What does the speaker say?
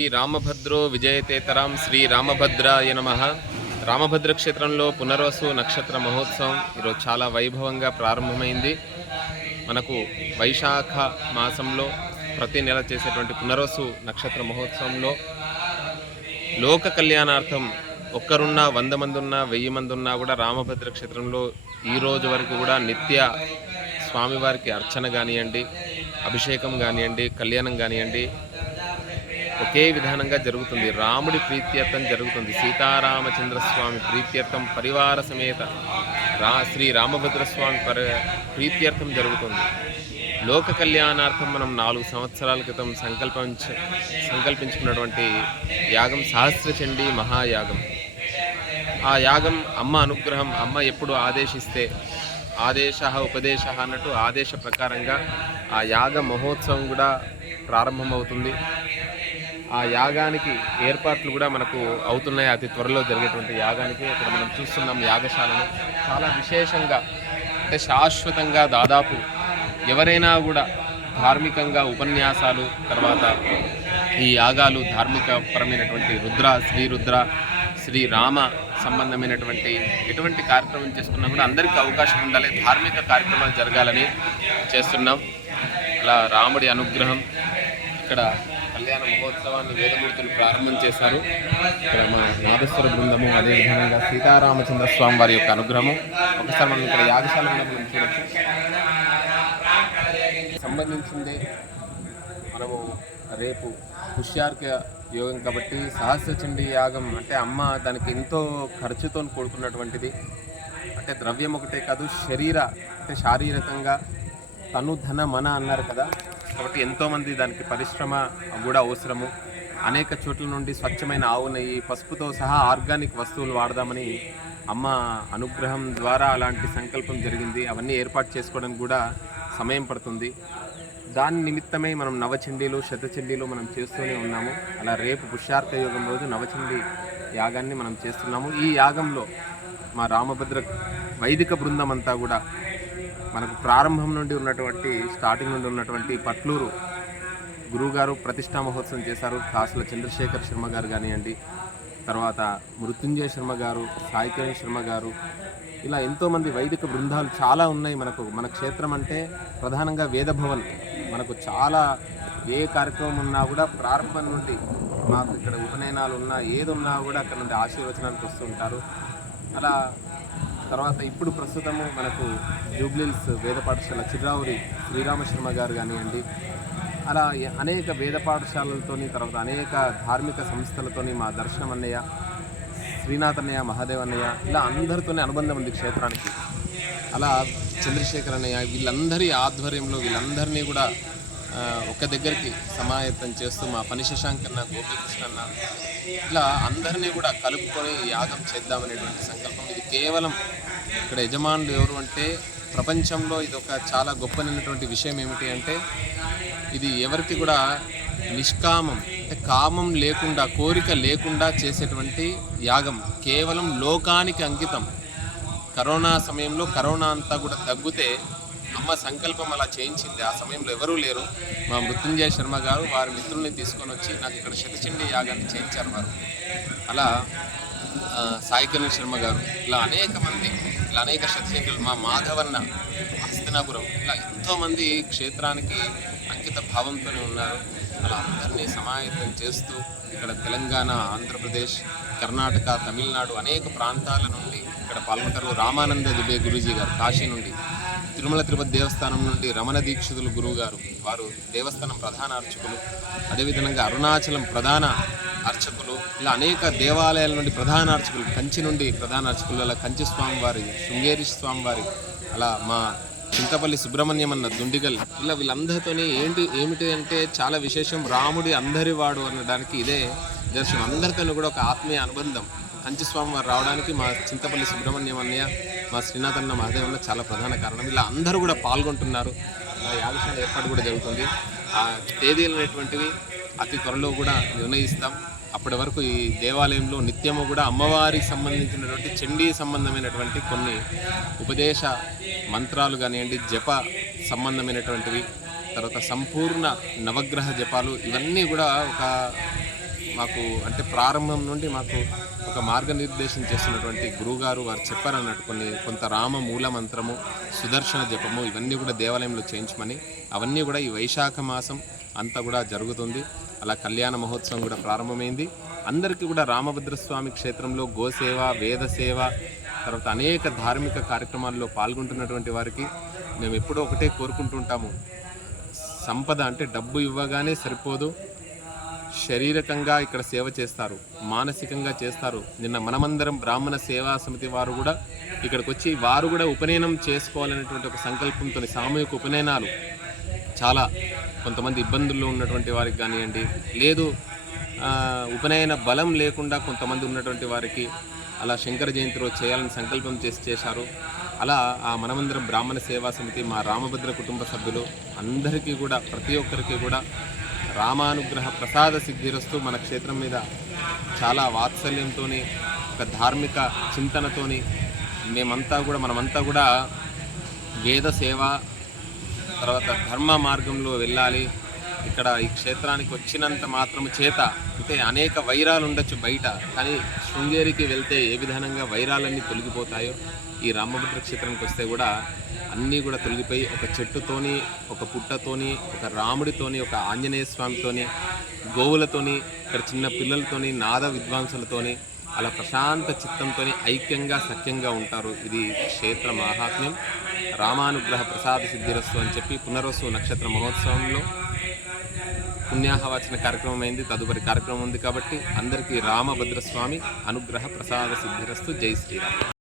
శ్రీ రామభద్రో విజయతేతరాం శ్రీ రామభద్రాయ నమ. రామభద్ర క్షేత్రంలో పునర్వసు నక్షత్ర మహోత్సవం ఈరోజు చాలా వైభవంగా ప్రారంభమైంది. మనకు వైశాఖ మాసంలో ప్రతి నెల చేసేటువంటి పునర్వసు నక్షత్ర మహోత్సవంలో లోక కళ్యాణార్థం ఒక్కరున్నా వంద మంది ఉన్నా వెయ్యి మంది ఉన్నా కూడా రామభద్ర క్షేత్రంలో ఈ రోజు వరకు కూడా నిత్య స్వామివారికి అర్చన కానివ్వండి అభిషేకం కానివ్వండి కళ్యాణం కానివ్వండి ఒకే విధానంగా జరుగుతుంది. రాముడి ప్రీత్యర్థం జరుగుతుంది. సీతారామచంద్ర స్వామి ప్రీత్యర్థం పరివార సమేత రా శ్రీ రామభద్రస్వామి పరి ప్రీత్యర్థం జరుగుతుంది. లోక కళ్యాణార్థం మనం నాలుగు సంవత్సరాల క్రితం సంకల్పించ సంకల్పించుకున్నటువంటి యాగం సహస్రచండీ మహాయాగం. ఆ యాగం అమ్మ అనుగ్రహం అమ్మ ఎప్పుడు ఆదేశిస్తే ఆదేశ ఉపదేశ అన్నట్టు ఆదేశ ప్రకారంగా ఆ యాగ మహోత్సవం కూడా ప్రారంభమవుతుంది. ఆ యాగానికి ఏర్పాట్లు కూడా మనకు అవుతున్నాయి. అతి త్వరలో జరిగేటువంటి యాగానికి ఇక్కడ మనం చూస్తున్నాం యాగశాలను. చాలా విశేషంగా అంటే శాశ్వతంగా దాదాపు ఎవరైనా కూడా ధార్మికంగా ఉపన్యాసాలు తర్వాత ఈ యాగాలు ధార్మిక పరమైనటువంటి రుద్ర శ్రీ రుద్ర శ్రీ రామ సంబంధమైనటువంటి ఎటువంటి కార్యక్రమం చేసుకున్నా కూడా అందరికీ అవకాశం ఉండాలి. ధార్మిక కార్యక్రమాలు జరగాలని చేస్తున్నాం. అలా రాముడి అనుగ్రహం ఇక్కడ కళ్యాణ మహోత్సవాన్ని వేదమూర్తులు ప్రారంభం చేశారు. ఇక్కడ మా నాదస్వర బృందము అదేవిధంగా సీతారామచంద్ర స్వామి వారి యొక్క అనుగ్రహము. ఒకసారి మనం ఇక్కడ యాగశాల కూడా మనం చూడొచ్చు. సంబంధించిందే మనము రేపు పుష్యార్క యోగం కాబట్టి సహస్రచండీ యాగం అంటే అమ్మ దానికి ఎంతో ఖర్చుతో కూడుకున్నటువంటిది అంటే ద్రవ్యం ఒకటే కాదు శరీర అంటే శారీరకంగా తను ధన మన అన్నారు కదా. కాబట్టి ఎంతోమంది దానికి పరిశ్రమ కూడా అవసరము. అనేక చోట్ల నుండి స్వచ్ఛమైన ఆవు నెయ్యి పసుపుతో సహా ఆర్గానిక్ వస్తువులు వాడదామని అమ్మ అనుగ్రహం ద్వారా అలాంటి సంకల్పం జరిగింది. అవన్నీ ఏర్పాటు చేసుకోవడానికి కూడా సమయం పడుతుంది. దాని నిమిత్తమే మనం నవచండీలు శతచండీలు మనం చేస్తూనే ఉన్నాము. అలా రేపు పుష్యార్థ యోగం రోజు నవచండి యాగాన్ని మనం చేస్తున్నాము. ఈ యాగంలో మా రామభద్ర వైదిక బృందం అంతా కూడా మనకు ప్రారంభం నుండి ఉన్నటువంటి స్టార్టింగ్ నుండి ఉన్నటువంటి పట్లూరు గురువుగారు ప్రతిష్టా మహోత్సవం చేశారు. కాసుల చంద్రశేఖర్ శర్మ గారు కానివ్వండి తర్వాత మృత్యుంజయ శర్మ గారు సాయికిరణ్ శర్మ గారు ఇలా ఎంతోమంది వైదిక బృందాలు చాలా ఉన్నాయి మనకు. మన క్షేత్రం అంటే ప్రధానంగా వేదభవన్. మనకు చాలా ఏ కార్యక్రమం ఉన్నా కూడా ప్రారంభం నుండి మాకు ఇక్కడ ఉపనయనాలు ఉన్నా ఏది ఉన్నా కూడా అక్కడ నుండి ఆశీర్వచనానికి వస్తుంటారు అలా తర్వాత ఇప్పుడు ప్రస్తుతము మనకు జూబ్లీల్స్ వేద పాఠశాల చిర్రావురి శ్రీరామశర్మ గారు కానివ్వండి అలా అనేక వేద పాఠశాలలతోని తర్వాత అనేక ధార్మిక సంస్థలతోని మా దర్శనం అన్నయ్య శ్రీనాథ్ అన్నయ్య మహాదేవ్ అన్నయ్య ఇలా అందరితోనే అనుబంధం ఉంది క్షేత్రానికి. అలా చంద్రశేఖర్ అన్నయ్య వీళ్ళందరి ఆధ్వర్యంలో వీళ్ళందరినీ కూడా ఒక దగ్గరికి సమాయత్తం చేస్తూ మా పని శశాంక్ అన్న గోపీకృష్ణ అన్న ఇలా అందరినీ కూడా కలుపుకొని యాగం చేద్దామనేటువంటి సంకల్పం. ఇది కేవలం ఇక్కడ యజమానులు ఎవరు అంటే ప్రపంచంలో ఇది ఒక చాలా గొప్పనైనటువంటి విషయం ఏమిటి అంటే ఇది ఎవరికి కూడా నిష్కామం అంటే కామం లేకుండా కోరిక లేకుండా చేసేటువంటి యాగం. కేవలం లోకానికి అంకితం. కరోనా సమయంలో కరోనా అంతా కూడా తగ్గితే అమ్మ సంకల్పం అలా చేయించింది. ఆ సమయంలో ఎవరూ లేరు. మా మృత్యుంజయ శర్మ గారు వారి మిత్రుల్ని తీసుకొని వచ్చి నాకు ఇక్కడ శతచండి యాగాన్ని చేయించారు వారు. అలా ఆ, సాయికరణ్ శర్మ గారు ఇలా అనేక మంది ఇలా అనేక శతచండులు మా మాధవన్న హస్తినాపురం ఇలా ఎంతోమంది క్షేత్రానికి అంకిత భావంతోనే ఉన్నారు. అలా అందరినీ సమాయత్తం చేస్తూ ఇక్కడ తెలంగాణ ఆంధ్రప్రదేశ్ కర్ణాటక తమిళనాడు అనేక ప్రాంతాల నుండి ఇక్కడ పాల్గొంటారు రామానంద దుబే గురూజీ గారు కాశీ నుండి. తిరుమల తిరుపతి దేవస్థానం నుండి రమణ దీక్షితులు గురువు గారు వారు దేవస్థానం ప్రధాన అర్చకులు అదేవిధంగా అరుణాచలం ప్రధాన అర్చకులు ఇలా అనేక దేవాలయాల నుండి ప్రధాన అర్చకులు కంచి నుండి ప్రధాన అర్చకులు అలా కంచి స్వామివారి శృంగేరి స్వామివారి అలా మా చింతపల్లి సుబ్రహ్మణ్యం అన్న దుండిగల్ ఇలా వీళ్ళందరితోనే ఏంటి ఏమిటి అంటే చాలా విశేషం రాముడి అందరి వాడు అనడానికి ఇదే దర్శనం. అందరితోనూ కూడా ఒక ఆత్మీయ అనుబంధం. కంచి స్వామి వారు రావడానికి మా చింతపల్లి సుబ్రహ్మణ్యం అన్నయ్య మా శ్రీనాథ్ అన్న మహాదేవ్ అన్న చాలా ప్రధాన కారణం. ఇలా అందరూ కూడా పాల్గొంటున్నారు. యాగశాల ఏర్పాటు కూడా జరుగుతుంది. ఆ తేదీలు అనేటువంటివి అతి త్వరలో కూడా నిర్ణయిస్తాం. అప్పటి వరకు ఈ దేవాలయంలో నిత్యము కూడా అమ్మవారికి సంబంధించినటువంటి చండీ సంబంధమైనటువంటి కొన్ని ఉపదేశ మంత్రాలు కానివ్వండి జప సంబంధమైనటువంటివి తర్వాత సంపూర్ణ నవగ్రహ జపాలు ఇవన్నీ కూడా ఒక మాకు అంటే ప్రారంభం నుండి మాకు ఒక మార్గనిర్దేశం చేసినటువంటి గురువుగారు వారు చెప్పారన్నట్టు కొన్ని కొంత రామ మూల మంత్రము సుదర్శన జపము ఇవన్నీ కూడా దేవాలయంలో చేయించమని అవన్నీ కూడా ఈ వైశాఖ మాసం అంతా కూడా జరుగుతుంది. అలా కళ్యాణ మహోత్సవం కూడా ప్రారంభమైంది. అందరికీ కూడా రామభద్రస్వామి క్షేత్రంలో గోసేవ వేద సేవ తర్వాత అనేక ధార్మిక కార్యక్రమాల్లో పాల్గొంటున్నటువంటి వారికి మేము ఎప్పుడూ ఒకటే కోరుకుంటుంటాము సంపద అంటే డబ్బు ఇవ్వగానే సరిపోదు. శారీరకంగా ఇక్కడ సేవ చేస్తారు మానసికంగా చేస్తారు. నిన్న మనమందరం బ్రాహ్మణ సేవా సమితి వారు కూడా ఇక్కడికి వచ్చి వారు కూడా ఉపనయనం చేసుకోవాలనేటువంటి ఒక సంకల్పంతో సామూహిక ఉపనయనాలు చాలా కొంతమంది ఇబ్బందుల్లో ఉన్నటువంటి వారికి కానివ్వండి లేదు ఉపనయన బలం లేకుండా కొంతమంది ఉన్నటువంటి వారికి అలా శంకర జయంతి రోజు చేయాలని సంకల్పం చేసి చేశారు. అలా ఆ మనమందరం బ్రాహ్మణ సేవా సమితి మా రామభద్ర కుటుంబ సభ్యులు అందరికీ కూడా ప్రతి ఒక్కరికి కూడా రామానుగ్రహ ప్రసాద సిద్ధిరస్తూ మన క్షేత్రం మీద చాలా వాత్సల్యంతో ఒక ధార్మిక చింతనతోని మేమంతా కూడా మనమంతా కూడా వేద సేవ తర్వాత ధర్మ మార్గంలో వెళ్ళాలి. ఇక్కడ ఈ క్షేత్రానికి వచ్చినంత మాత్రం చేత అంటే అనేక వైరాలు ఉండొచ్చు బయట కానీ శృంగేరికి వెళ్తే ఏ విధంగా వైరాలన్నీ తొలగిపోతాయో ఈ రామభద్ర క్షేత్రానికి వస్తే కూడా అన్నీ కూడా తొలగిపోయి ఒక చెట్టుతోని ఒక పుట్టతోని ఒక రాముడితోని ఒక ఆంజనేయ స్వామితోని గోవులతోని ఇక్కడ చిన్న పిల్లలతోని నాద విద్వాంసులతోని అలా ప్రశాంత చిత్తంతో ఐక్యంగా సఖ్యంగా ఉంటారు. ఇది క్షేత్ర మాహాత్మ్యం. రామానుగ్రహ ప్రసాద సిద్ధిరస్సు అని చెప్పి పునర్వసు నక్షత్ర మహోత్సవంలో పుణ్యాహవాచన కార్యక్రమం అయింది. తదుపరి కార్యక్రమం ఉంది కాబట్టి అందరికీ రామభద్రస్వామి అనుగ్రహ ప్రసాద సిద్ధిరస్తు. జై శ్రీరామ్.